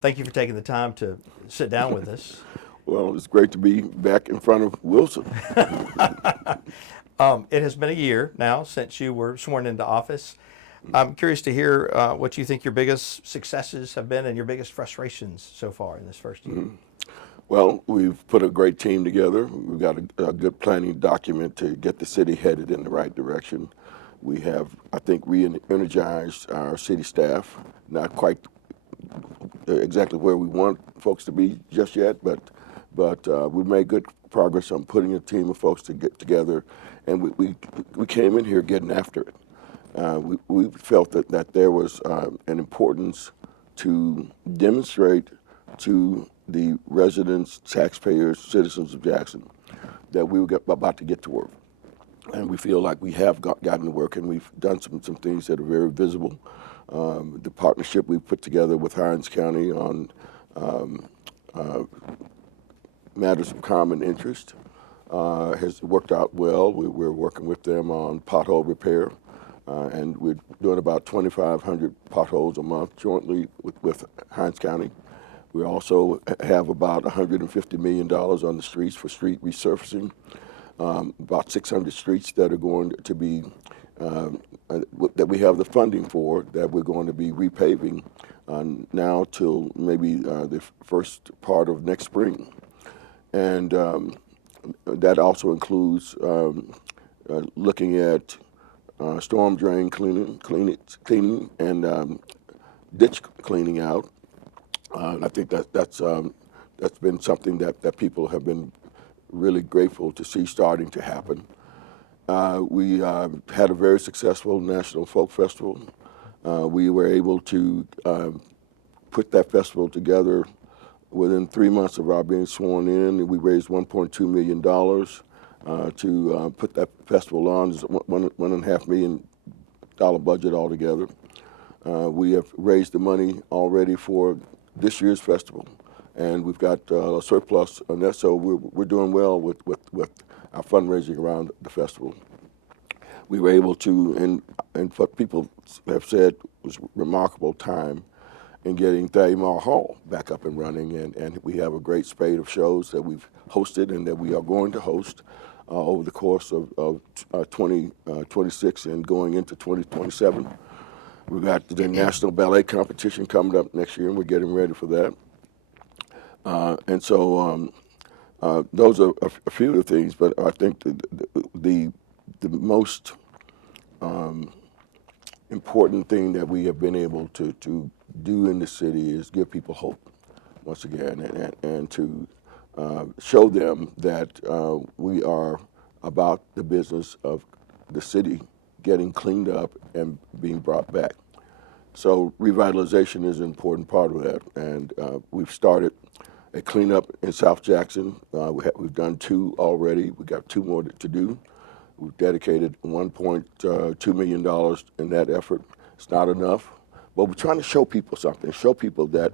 Thank you for taking the time to sit down with us. Well, it's great to be back in front of Wilson. It has been a year now since you were sworn into office. I'm curious to hear what you think your biggest successes have been and your biggest frustrations so far in this first year. Well, we've put a great team together. We've got a good planning document to get the city headed in the right direction. We have, I think, re-energized our city staff. Not quite exactly where we want folks to be just yet, but we've made good progress on putting a team of folks to get together, and we came in here getting after it. We felt that there was an importance to demonstrate to the residents, taxpayers, citizens of Jackson that we were about to get to work. And we feel like we have gotten to work, and we've done some things that are very visible. The partnership we put together with Hinds County on matters of common interest has worked out well. We're working with them on pothole repair, and we're doing about 2,500 potholes a month jointly with Hinds County. We also have about $150 million on the streets for street resurfacing, about 600 streets that are going to be, that we have the funding for, that we're going to be repaving now till maybe the first part of next spring. And that also includes looking at storm drain cleaning and ditch cleaning out. I think that's been something that people have been really grateful to see starting to happen. We had a very successful National Folk Festival. We were able to put that festival together within 3 months of our being sworn in. We raised $1.2 million to put that festival on. It's $1.5 million budget altogether. We have raised the money already for this year's festival, and we've got a surplus on that, so we're doing well with our fundraising around the festival. We were able to, and what people have said was remarkable time in getting Thayer Hall back up and running, and we have a great spate of shows that we've hosted and that we are going to host over the course of 2026 and going into 2027. We've got the National Ballet Competition coming up next year, and we're getting ready for that. And so those are a few of the things, but I think the most important thing that we have been able to do in the city is give people hope once again, and to show them that we are about the business of the city getting cleaned up and being brought back. So revitalization is an important part of that, and we've started a cleanup in South Jackson. We've done 2 already. We've got 2 more to do. We've dedicated $1.2 million in that effort. It's not enough, but we're trying to show people something, show people that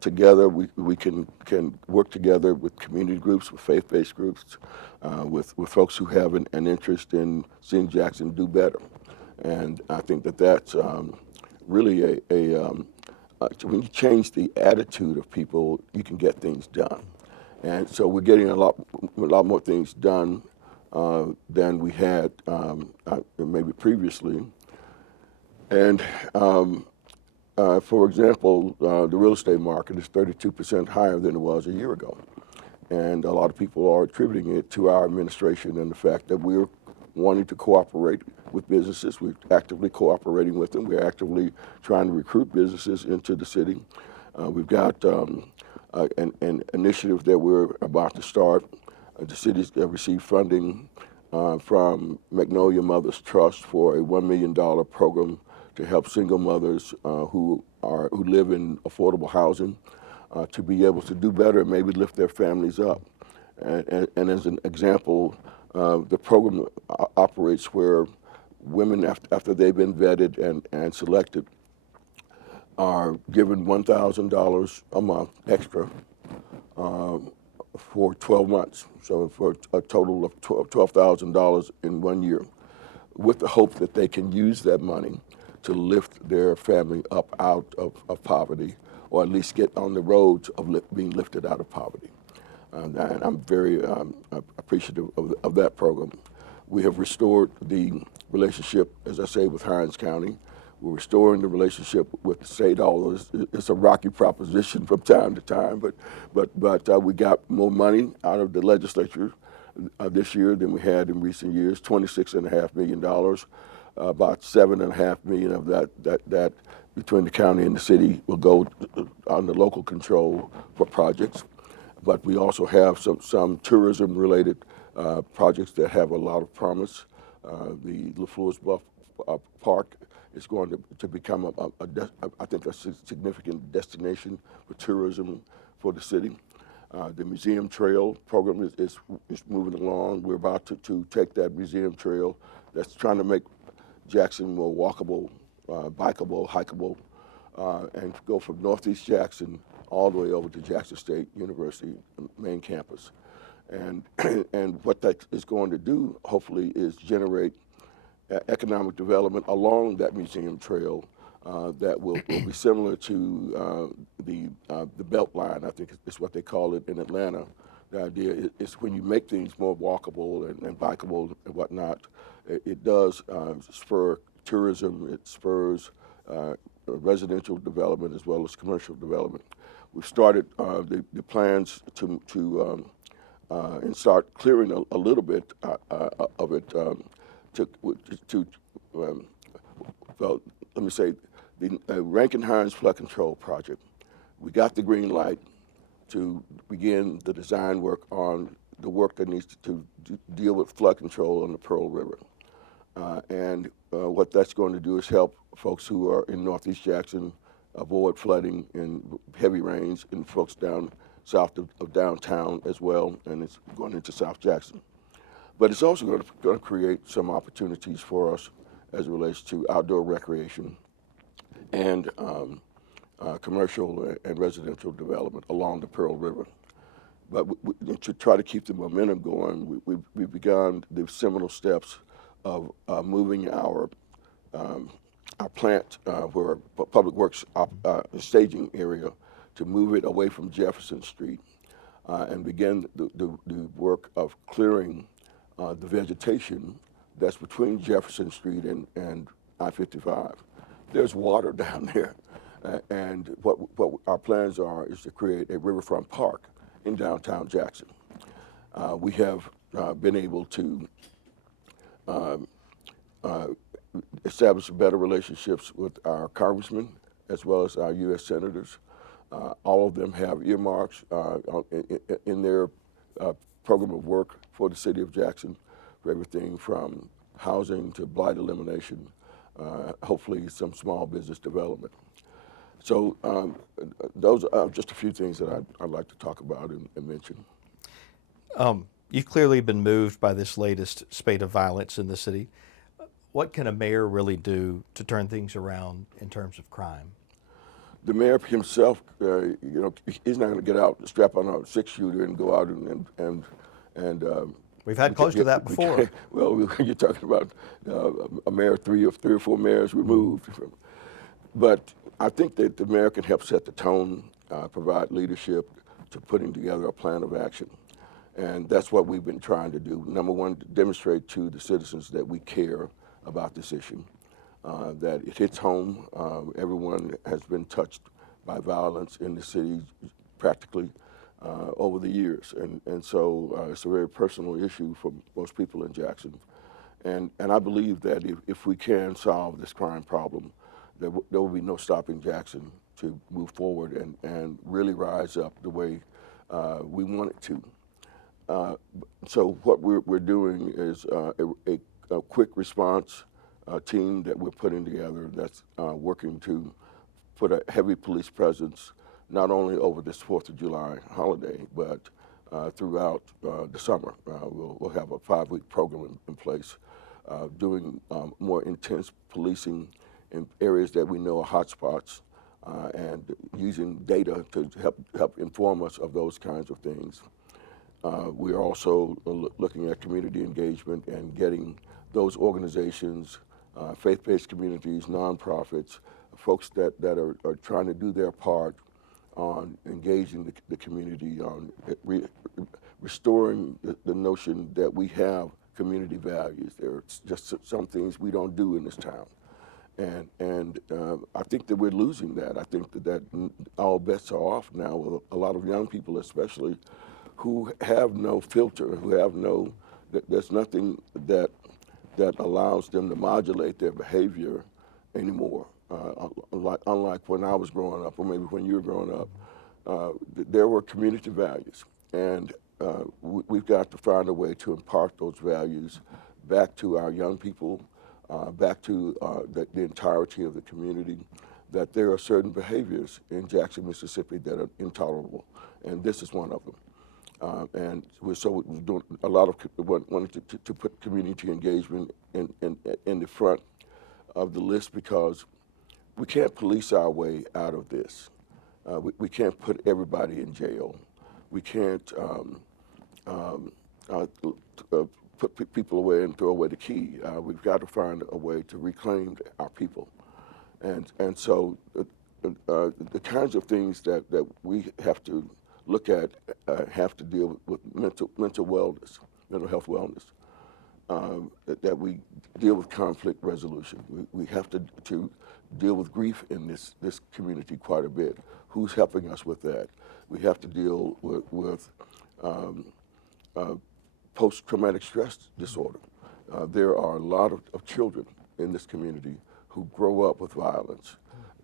together we can work together with community groups, with faith-based groups, with folks who have an interest in seeing Jackson do better. And I think that's really when you change the attitude of people, you can get things done. And so we're getting a lot more things done than we had maybe previously. And for example, the real estate market is 32% higher than it was a year ago. And a lot of people are attributing it to our administration and the fact that we're wanting to cooperate with businesses. We're actively cooperating with them. We're actively trying to recruit businesses into the city. We've got an initiative that we're about to start. The city's received funding from Magnolia Mothers Trust for a $1 million program to help single mothers who live in affordable housing to be able to do better and maybe lift their families up. And as an example, the program operates where women, after they've been vetted and selected, are given $1,000 a month extra for 12 months, so for a total of $12,000 in 1 year, with the hope that they can use that money to lift their family up out of poverty or at least get on the road of being lifted out of poverty. And I'm very appreciative of that program. We have restored the relationship, as I say, with Hinds County. We're restoring the relationship with the state, although it's a rocky proposition from time to time. But we got more money out of the legislature this year than we had in recent years. $26.5 million, about $7.5 million of that between the county and the city will go under local control for projects. But we also have some tourism-related projects that have a lot of promise. The LaFleur's Bluff Park is going to become, I think, a significant destination for tourism for the city. The Museum Trail program is moving along. We're about to take that Museum Trail that's trying to make Jackson more walkable, bikeable, hikeable, and go from Northeast Jackson all the way over to Jackson State University main campus. And what that is going to do, hopefully, is generate economic development along that museum trail that will be similar to the Beltline, I think is what they call it in Atlanta. The idea is when you make things more walkable and bikeable and whatnot, it does spur tourism, it spurs residential development as well as commercial development. We've started the plans to and start clearing a little bit of it well, let me say, the Rankin-Hines Flood Control Project. We got the green light to begin the design work on the work that needs to deal with flood control on the Pearl River. And what that's going to do is help folks who are in Northeast Jackson avoid flooding in heavy rains, and folks down south of downtown as well, and it's going into South Jackson. But it's also going to create some opportunities for us as it relates to outdoor recreation and commercial and residential development along the Pearl River. But to try to keep the momentum going, we've begun the seminal steps of moving our plant, where Public Works staging area, to move it away from Jefferson Street and begin the work of clearing the vegetation that's between Jefferson Street and I-55. There's water down there, and what our plans are is to create a riverfront park in downtown Jackson. We have been able to establish better relationships with our congressmen as well as our U.S. senators. All of them have earmarks in their program of work for the city of Jackson, for everything from housing to blight elimination, hopefully some small business development. So those are just a few things that I'd like to talk about and mention. You've clearly been moved by this latest spate of violence in the city. What can a mayor really do to turn things around in terms of crime? The mayor himself, he's not going to get out, strap on a 6-shooter and go out and we've had close to that before. Well, you're talking about a mayor, three or four mayors removed. But I think that the mayor can help set the tone, provide leadership to putting together a plan of action. And that's what we've been trying to do. Number one, to demonstrate to the citizens that we care about this issue, that it hits home. Everyone has been touched by violence in the city practically over the years. And so it's a very personal issue for most people in Jackson. And I believe that if we can solve this crime problem, there will be no stopping Jackson to move forward and really rise up the way we want it to. So what we're doing is a quick response team that we're putting together that's working to put a heavy police presence not only over this 4th of July holiday, but throughout the summer. We'll have a 5-week program in place, doing more intense policing in areas that we know are hotspots, and using data to help inform us of those kinds of things. We are also looking at community engagement and getting those organizations, faith-based communities, nonprofits, folks that are trying to do their part on engaging the community, on restoring the notion that we have community values. There are just some things we don't do in this town. And I think that we're losing that. I think that all bets are off now with a lot of young people especially who have no filter, who have no, there's nothing that allows them to modulate their behavior anymore. Unlike when I was growing up, or maybe when you were growing up, there were community values. And we've got to find a way to impart those values back to our young people, back to the entirety of the community, that there are certain behaviors in Jackson, Mississippi that are intolerable, and this is one of them. And we're doing a lot of wanting to put community engagement in the front of the list, because we can't police our way out of this. We can't put everybody in jail. We can't put people away and throw away the key. We've got to find a way to reclaim our people. And so the kinds of things that we have to look at have to deal with mental wellness, mental health wellness, that we deal with conflict resolution. We have to deal with grief in this community quite a bit. Who's helping us with that? We have to deal with post-traumatic stress disorder. There are a lot of children in this community who grow up with violence.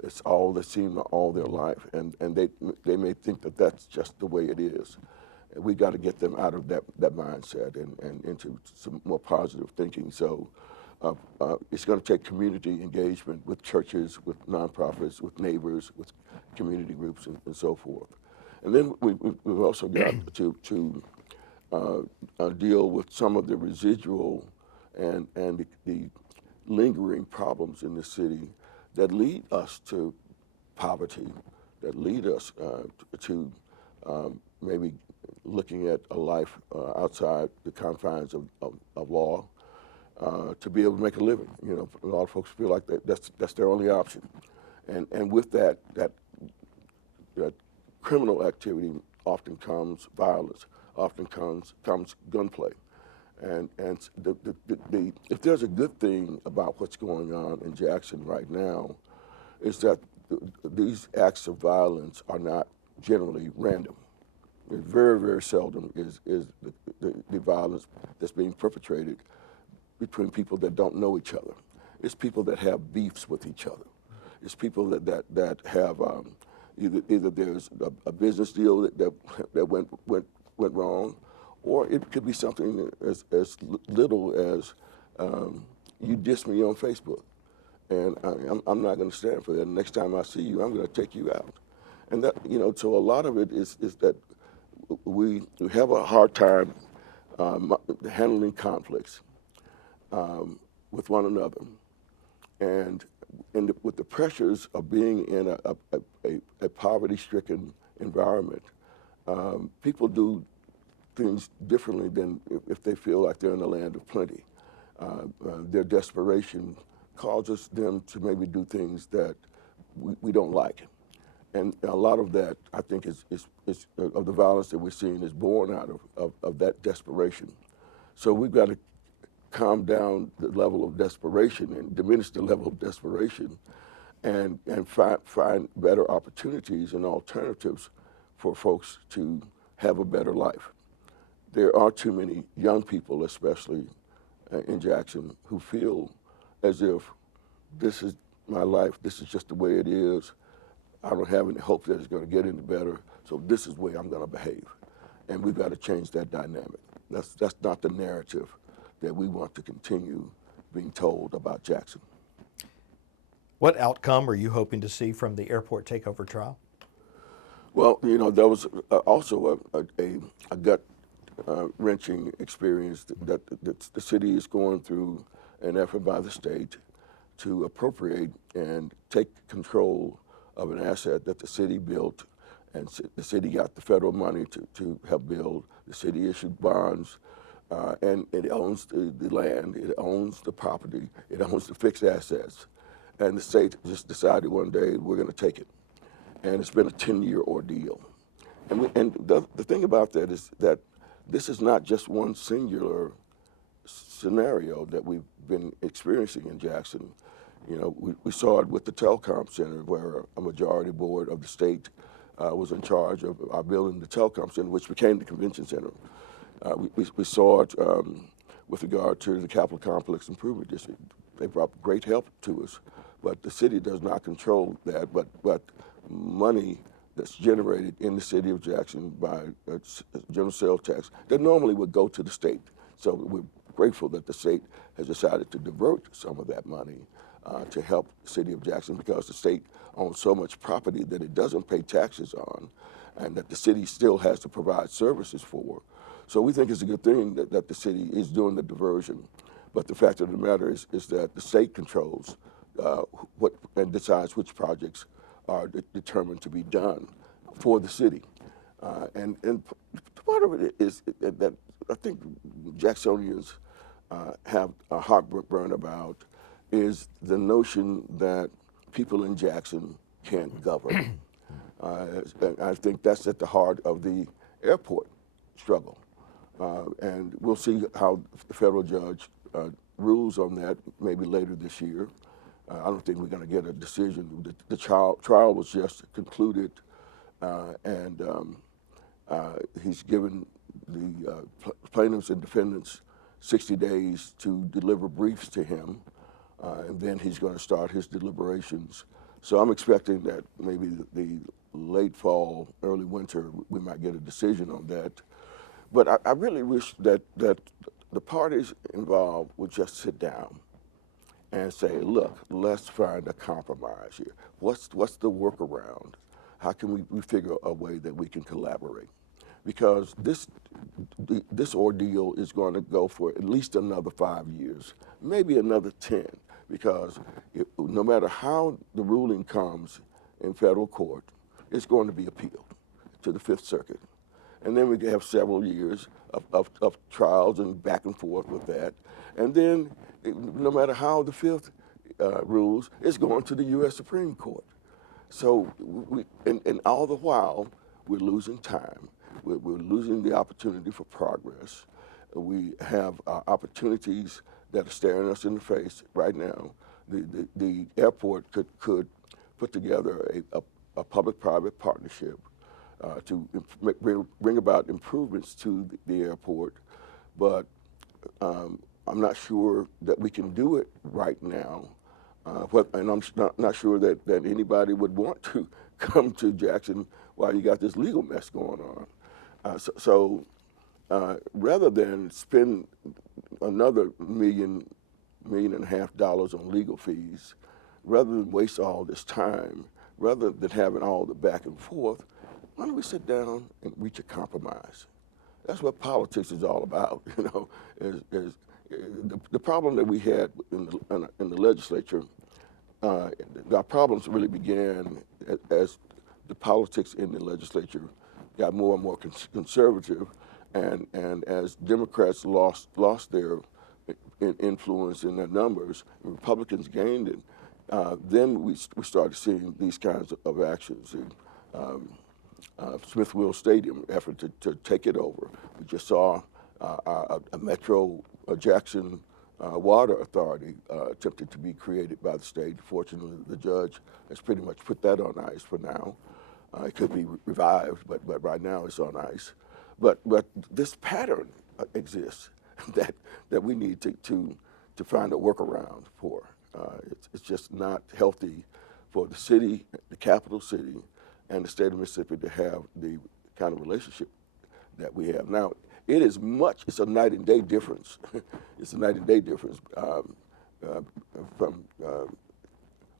It's all they seen all their life, and they may think that that's just the way it is. And we got to get them out of that mindset and into some more positive thinking. So it's going to take community engagement with churches, with nonprofits, with neighbors, with community groups, and so forth. And then we've also got to deal with some of the residual and the lingering problems in the city that lead us to poverty, that lead us to maybe looking at a life outside the confines of law, to be able to make a living. You know, a lot of folks feel like that's their only option, and with that criminal activity often comes violence, often comes gunplay. And if there's a good thing about what's going on in Jackson right now, is that these acts of violence are not generally random. Very, very seldom is the violence that's being perpetrated between people that don't know each other. It's people that have beefs with each other. It's people that have either there's a business deal that went wrong, or it could be something as little as you diss me on Facebook, and I'm not going to stand for that. And next time I see you, I'm going to take you out. And that, you know, so a lot of it is that we have a hard time handling conflicts with one another, and with the pressures of being in a poverty-stricken environment, people do things differently than if they feel like they're in a land of plenty. Their desperation causes them to maybe do things that we don't like. And a lot of that, I think, is of the violence that we're seeing is born out of that desperation. So we've got to calm down the level of desperation and diminish the level of desperation, and find better opportunities and alternatives for folks to have a better life. There are too many young people, especially in Jackson, who feel as if this is my life, this is just the way it is. I don't have any hope that it's going to get any better, so this is the way I'm going to behave. And we've got to change that dynamic. That's not the narrative that we want to continue being told about Jackson. What outcome are you hoping to see from the airport takeover trial? Well, you know, there was also a gut wrenching experience that the city is going through an effort by the state to appropriate and take control of an asset that the city built, and the city got the federal money to help build. The city issued bonds, and it owns the land, it owns the property, it owns the fixed assets. And the state just decided one day we're going to take it. and it's been a 10-year ordeal. And the thing about that is that this is not just one singular scenario that we've been experiencing in Jackson. You know, we saw it with the telecom center, where a majority board of the state was in charge of our building the telecom center, which became the convention center. We saw it with regard to the Capitol Complex Improvement District. They brought great help to us, but the city does not control that. But money that's generated in the city of Jackson by general sales tax that normally would go to the state. So we're grateful that the state has decided to divert some of that money to help the city of Jackson, because the state owns so much property that it doesn't pay taxes on, and that the city still has to provide services for. So we think it's a good thing that the city is doing the diversion. But the fact of the matter is that the state controls what and decides which projects are determined to be done for the city. And part of it is that I think Jacksonians have a heartburn about is the notion that people in Jackson can't govern. I think that's at the heart of the airport struggle. And we'll see how the federal judge rules on that maybe later this year. I don't think we're going to get a decision. The trial was just concluded, and he's given the plaintiffs and defendants 60 days to deliver briefs to him, and then he's going to start his deliberations. So I'm expecting that maybe the late fall, early winter, we might get a decision on that. But I really wish that the parties involved would just sit down and say, look, let's find a compromise here. What's the workaround? How can we figure a way that we can collaborate? Because this ordeal is going to go for at least another 5 years, maybe another 10, because no matter how the ruling comes in federal court, it's going to be appealed to the Fifth Circuit. And then we have several years of trials and back and forth with that. And then, no matter how the Fifth rules, it's going to the U.S. Supreme Court. So, and all the while, we're losing time. We're losing the opportunity for progress. We have opportunities that are staring us in the face right now. The airport could put together a public-private partnership to bring about improvements to the airport, but I'm not sure that we can do it right now, and I'm not sure that anybody would want to come to Jackson while you got this legal mess going on. So rather than spend another $1.5 million on legal fees, rather than waste all this time, rather than having all the back and forth, why don't we sit down and reach a compromise? That's what politics is all about, you know. The problem that we had in the legislature, our problems really began as the politics in the legislature got more and more conservative, and as Democrats lost their influence in their numbers, and Republicans gained it, then we started seeing these kinds of actions. Smith-Will Stadium effort to take it over. We just saw a Metro Jackson Water Authority attempted to be created by the state. Fortunately, the judge has pretty much put that on ice for now. It could be revived, but right now it's on ice. But this pattern exists that we need to find a workaround for. It's just not healthy for the city, the capital city, and the state of Mississippi to have the kind of relationship that we have now. It's a night and day difference. It's a night and day difference from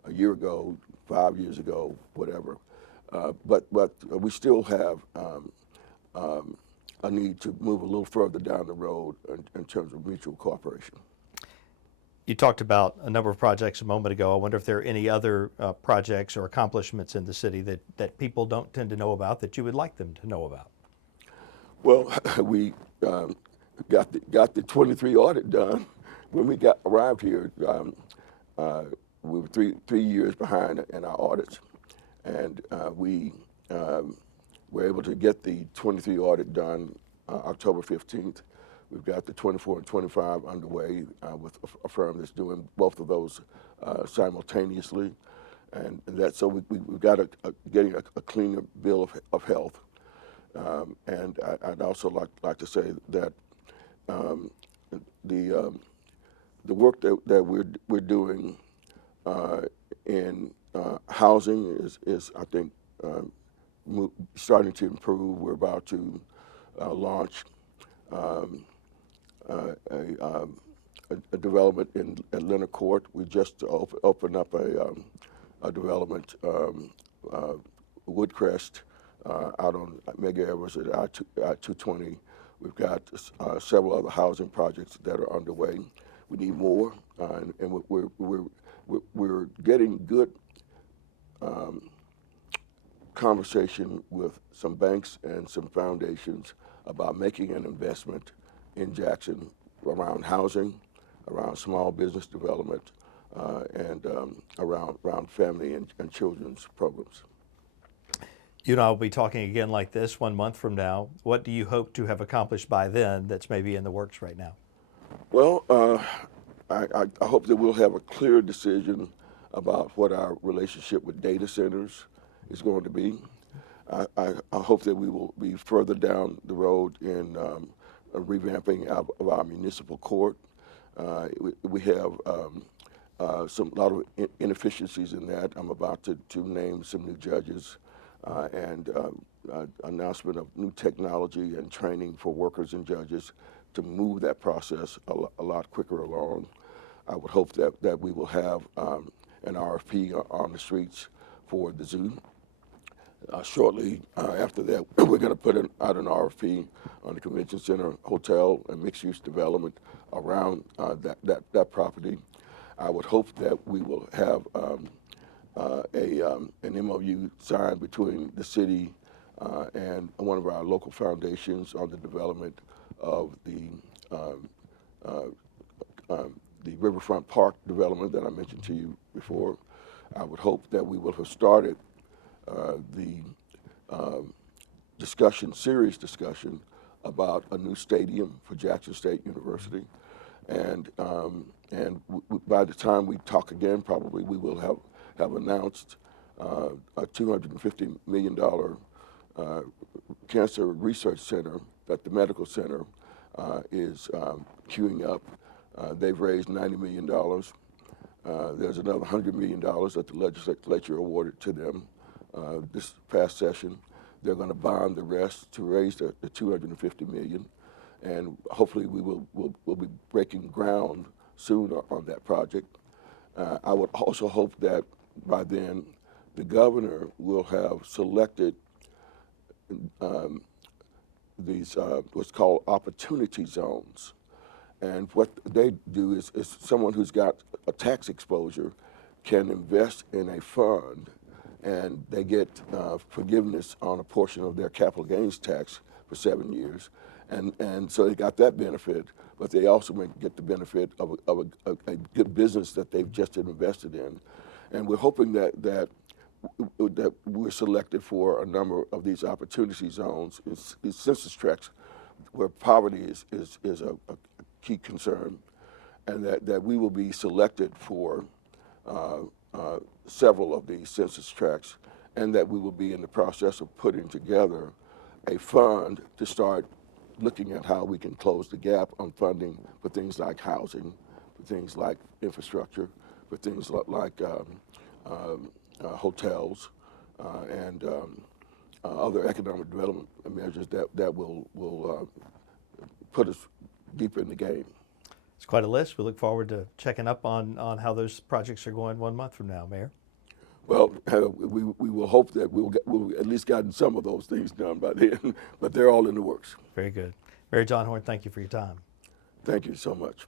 a year ago, 5 years ago, whatever. But we still have a need to move a little further down the road in terms of mutual cooperation. You talked about a number of projects a moment ago. I wonder if there are any other projects or accomplishments in the city that people don't tend to know about that you would like them to know about. Well, we got the 23 audit done when we arrived here. We were three years behind in our audits, and we were able to get the 23 audit done October 15th. We've got the 24 and 25 underway with a firm that's doing both of those simultaneously, and that so we've got getting a cleaner bill of health. And I'd also like to say that the work that we're doing in housing is I think starting to improve. We're about to launch a development at Leonard Court. We just opened up a development, Woodcrest, out on Mega Everest at I-220. We've got several other housing projects that are underway. We need more, and we're getting good conversation with some banks and some foundations about making an investment in Jackson around housing, around small business development, and around family and children's programs. You and I will be talking again like this 1 month from now. What do you hope to have accomplished by then that's maybe in the works right now? Well, I hope that we'll have a clear decision about what our relationship with data centers is going to be. I hope that we will be further down the road in revamping of our municipal court. We have a lot of inefficiencies in that. I'm about to name some new judges and announcement of new technology and training for workers and judges to move that process a lot quicker along. I would hope that we will have an RFP on the streets for the zoo. Shortly after that, we're going to put out an RFP on the convention center, hotel, and mixed-use development around that property. I would hope that we will have an MOU signed between the city and one of our local foundations on the development of the Riverfront Park development that I mentioned to you before. I would hope that we will have started the serious discussion about a new stadium for Jackson State University, and by the time we talk again, probably we will have announced a $250 million cancer research center that the medical center is queuing up. They've raised $90 million. There's another $100 million that the legislature awarded to them this past session. They're going to bond the rest to raise the $250 million, and hopefully we'll be breaking ground soon on that project. I would also hope that by then the governor will have selected these what's called opportunity zones. And what they do is someone who's got a tax exposure can invest in a fund, and they get forgiveness on a portion of their capital gains tax for 7 years. And so they got that benefit, but they also may get the benefit of a good business that they've just invested in. And we're hoping that we're selected for a number of these opportunity zones, these census tracts where poverty is a key concern, and that we will be selected for several of these census tracts, and that we will be in the process of putting together a fund to start looking at how we can close the gap on funding for things like housing, for things like infrastructure, for things like hotels, and other economic development measures that will put us deeper in the game. It's quite a list. We look forward to checking up on how those projects are going 1 month from now, Mayor. Well, we will hope that we'll at least gotten some of those things done by then, but they're all in the works. Very good. Mayor John Horhn, thank you for your time. Thank you so much.